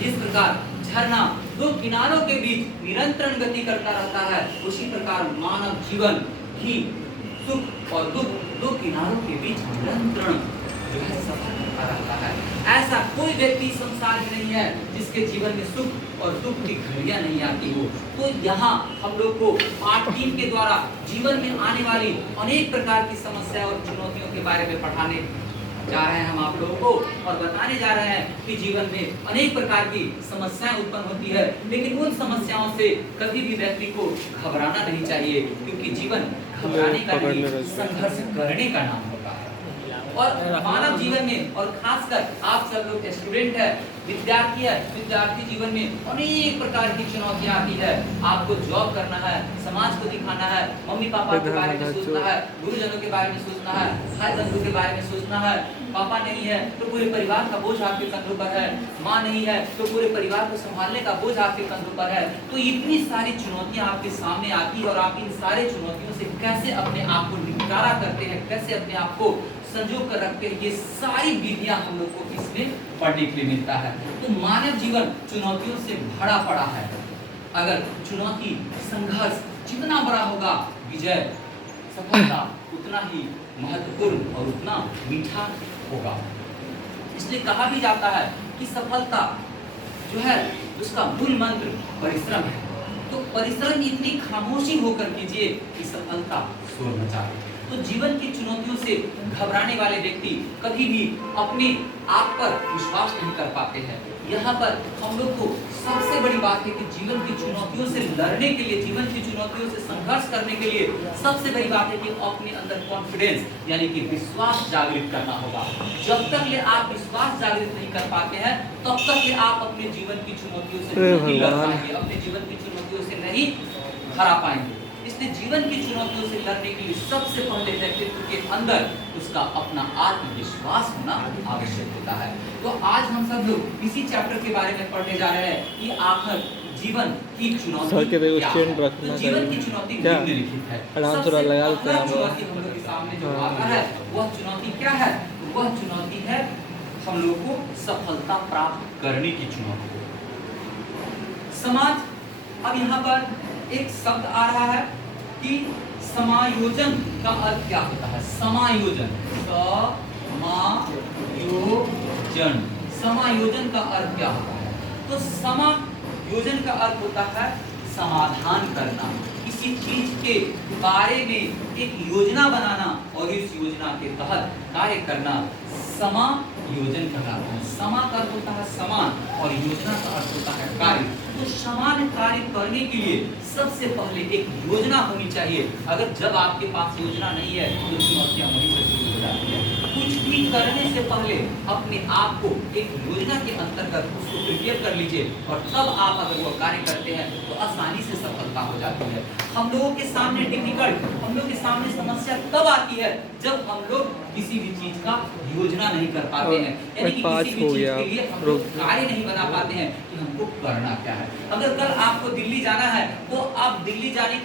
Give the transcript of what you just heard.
जिस प्रकार झरना दो किनारों के बीच निरंतर गति करता रहता है, उसी प्रकार मानव जीवन भी सुख और दुख दो किनारों के बीच निरंतर जो है सफर करता रहता है। ऐसा कोई व्यक्ति संसार में नहीं है जिसके जीवन में सुख और दुख की घड़ियां नहीं आती हो। तो यहाँ हम लोग को पार्ट 3 के द्वारा जीवन में आने वाली अनेक प्रकार की समस्या और चुनौतियों के बारे में पढ़ाने जा रहे हैं हम आप लोगों को, और बताने जा रहे हैं कि जीवन में अनेक प्रकार की समस्याएं उत्पन्न होती है, लेकिन उन समस्याओं से कभी भी व्यक्ति को घबराना नहीं चाहिए, क्योंकि जीवन घबराने का नहीं, संघर्ष करने का नाम होता है। और मानव जीवन में, और खासकर आप सब लोग स्टूडेंट है, विद्यार्थी है, विद्यार्थी जीवन में अनेक प्रकार की चुनौतियां आती है। आपको जॉब करना है, समाज को दिखाना है, मम्मी पापा के बारे में सोचना है, गुरुजनों के बारे में सोचना है, भाई बंधु के बारे में सोचना है। पापा नहीं है तो पूरे परिवार का बोझ आपके कंधों पर है, माँ नहीं है तो पूरे परिवार को संभालने का बोझ आपके कंधों पर है। तो इतनी सारी चुनौतियां आपके सामने आती है, और आप इन सारे चुनौतियों से कैसे अपने आप को निपटारा करते हैं, कैसे अपने आप को संजो कर रखते हैं, ये सारी विधियां हम लोग को इसमें पढ़ने के लिए मिलता है। तो मानव जीवन चुनौतियों से भरा पड़ा है। अगर चुनौती, संघर्ष जितना बड़ा होगा, विजय, सफलता उतना ही महत्वपूर्ण और उतना मीठा होगा। इसलिए कहा भी जाता है कि सफलता जो है उसका मूल मंत्र परिश्रम है। तो परिश्रम इतनी खामोशी होकर कीजिए कि सफलता शोर मचाए। तो जीवन की चुनौतियों से घबराने वाले व्यक्ति कभी भी अपने आप पर विश्वास नहीं कर पाते हैं। यहाँ पर हम लोग को सबसे बड़ी बात है कि जीवन की चुनौतियों से लड़ने के लिए, जीवन की चुनौतियों से संघर्ष करने के लिए सबसे बड़ी बात है कि अपने अंदर कॉन्फिडेंस यानी कि विश्वास जागृत करना होगा। जब तक ये आप विश्वास जागृत नहीं कर पाते हैं, तब तक ये आप अपने जीवन की चुनौतियों से नहीं लड़ पाएंगे, अपने जीवन की चुनौतियों से नहीं हरा पाएंगे। इसलिए जीवन की चुनौतियों से लड़ने के लिए सबसे पहले व्यक्तित्व के अंदर उसका अपना आत्मविश्वास होना आवश्यक होता है। तो आज हम सब लोग इसी चैप्टर के बारे में पढ़ने जा रहे हैं कि आखिर जीवन की चुनौती क्या है। तो जीवन की चुनौती निम्नलिखित है। सबसे पहला चुनौती हम लोग के सामने जो आता है, वह चुनौती क्या है? वह चुनौती है हम लोग को सफलता प्राप्त करने की चुनौती। समाज, अब यहाँ पर एक शब्द आ रहा है कि समायोजन का अर्थ क्या होता है? समायोजन, समायोजन, समायोजन का अर्थ क्या होता है? तो समायोजन का अर्थ होता है समाधान करना, किसी चीज के बारे में एक योजना बनाना और इस योजना के तहत कार्य करना समायोजन कहलाता है। समा का अर्थ होता है समान और योजना का अर्थ होता है कार्य। तो समान कार्य करने के लिए सबसे पहले एक योजना होनी चाहिए। अगर जब आपके पास योजना नहीं है तो चुनौतियां वहीं से शुरू हो जाती है। कुछ भी करने से पहले अपने आप को एक योजना के अंतर्गत उसको प्रिपेयर कर लीजिए, और तब आप अगर वो कार्य करते हैं तो आसानी से सफलता हो जाती है। हम लोगों के सामने डिफिकल्ट, हम लोग के सामने समस्या तब आती है जब हम लोग किसी भी चीज का योजना नहीं कर पाते हैं, यानी कि किसी भी चीज के लिए हम लोग कार्य नहीं बना पाते हैं कि हमको करना क्या है। अगर कल आपको दिल्ली जाना है तो आप दिल्ली जाने